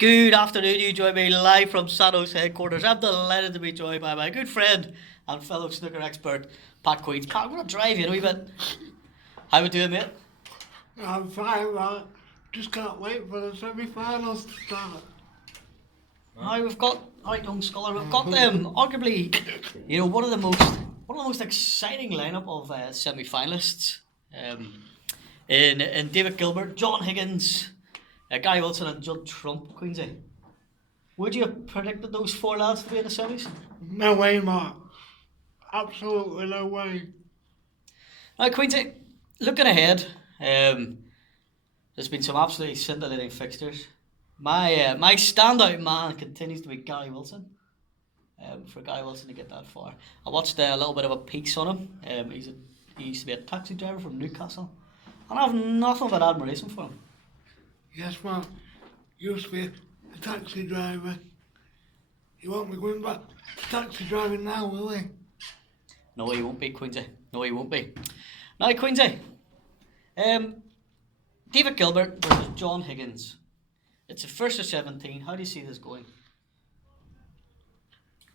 Good afternoon, you join me live from SADDOS headquarters. I'm delighted to be joined by my good friend and fellow snooker expert, Pat Queens. Pat, I'm going to drive you in a wee bit. How we doing, mate? I'm fine, man. Just can't wait for the semi-finals to start. Now we've got, alright young scholar, we've got arguably, one of the most exciting lineup of semi-finalists. In David Gilbert, John Higgins, Gary Wilson and Judd Trump, Queensy. Would you have predicted those four lads to be in the semis? No way, Mark. Absolutely no way. Now, Queensy, looking ahead, there's been some absolutely scintillating fixtures. My standout man continues to be Gary Wilson. For Gary Wilson to get that far, I watched a little bit of a piece on him. He used to be a taxi driver from Newcastle, and I have nothing but admiration for him. Yes, Mark. Used to be a taxi driver. He won't be going back to taxi driving now, will he? No, he won't be, Queensy. No, he won't be. Now, Queensy, David Gilbert versus John Higgins. It's the first of 17. How do you see this going?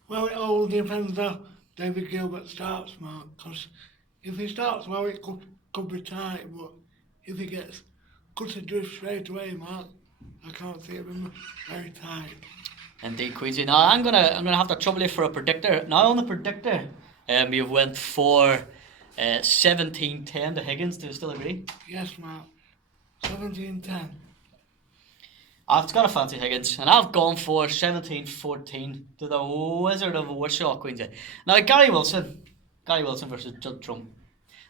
Well, it all depends how David Gilbert starts, Mark. Because if he starts well, it could be tight. But if he gets cut adrift straight away, Mark, I can't see it being very tight. Indeed, Queensy. Now I'm gonna have to trouble you for a predictor. Now on the predictor, you've went for 17-10 to Higgins. Do you still agree? Yes, Mark. 17-10. I've got a fancy Higgins, and I've gone for 17-14 to the Wizard of Wishaw, Queensy. Now Gary Wilson versus Judd Trump.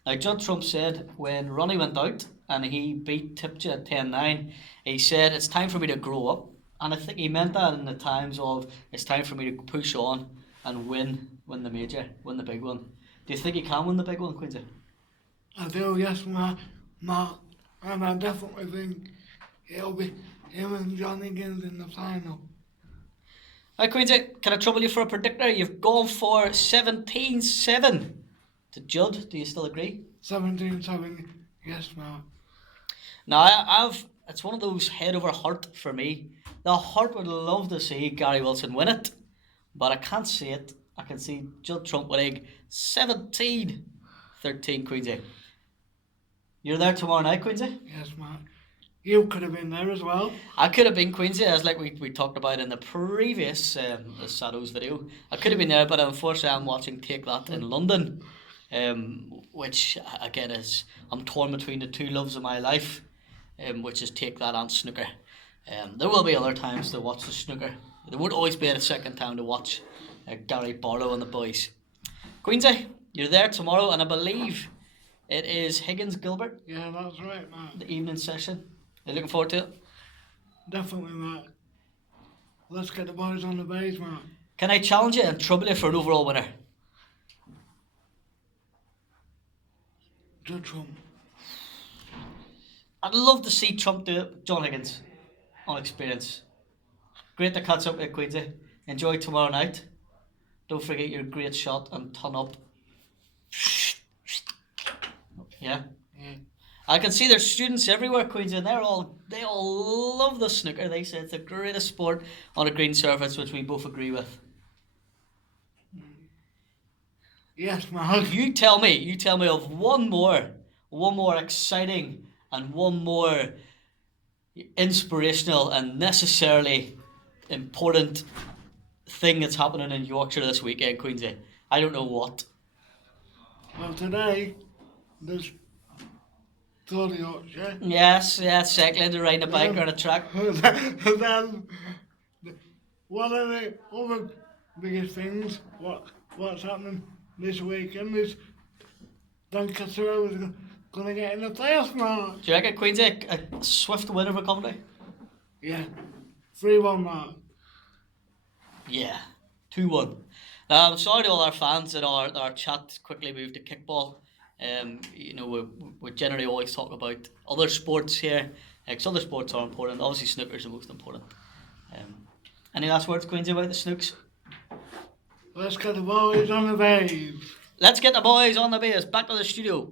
Now Judd Trump said when Ronnie went out and he beat Tipcha at 10-9, he said it's time for me to grow up, and I think he meant that in the times of it's time for me to push on and win the major, win the big one. Do you think he can win the big one, Queensy? I do, yes, Mark. And I definitely think it'll be him and John Higgins in the final. Now, Queensy, can I trouble you for a predictor? You've gone for 17-7 to Judd. Do you still agree? 17-7, yes, Mark. Now, it's one of those head over heart for me. The heart would love to see Gary Wilson win it, but I can't see it. I can see Judd Trump winning 17-13, Queensy. You're there tomorrow night, Queensy? Yes, Mark. You could have been there as well. I could have been, Queensy, as like we talked about in the previous the SADDOS video. I could have been there, but unfortunately I'm watching Take That in London, which again is, I'm torn between the two loves of my life, which is Take That and snooker. There will be other times to watch the snooker. There won't always be a second time to watch Gary Barlow and the boys. Queensy, you're there tomorrow, and I believe it is Higgins Gilbert. Yeah, that's right, Mark. The evening session. Are you looking forward to it? Definitely, Mark. Let's get the boys on the base, Mark. Can I challenge you and trouble you for an overall winner? Judd Trump. I'd love to see Trump do it. John Higgins, on experience. Great to catch up with Queensy. Enjoy tomorrow night. Don't forget your great shot and turn up. Yeah. I can see there's students everywhere, Queensy, and they all love the snooker. They say it's the greatest sport on a green surface, which we both agree with. Yes, Mark. You tell me of one more exciting and one more inspirational and necessarily important thing that's happening in Yorkshire this weekend, Queensy. I don't know what. Well, today there's Tour de Yorkshire. Yes, cycling to riding a bike around a track. And then one of the other biggest things, what's happening this weekend is Doncaster is going to get in the playoffs, Mark. Do you reckon Queensy a swift winner for Coventry? Yeah, 3-1, Mark. Yeah, 2-1. I'm sorry to all our fans that our chat quickly moved to kickball. We generally always talk about other sports here, because other sports are important. Obviously, snooker is the most important. Any last words, Queensy, about the snooks? Let's get the boys on the base. Let's get the boys on the base. Back to the studio.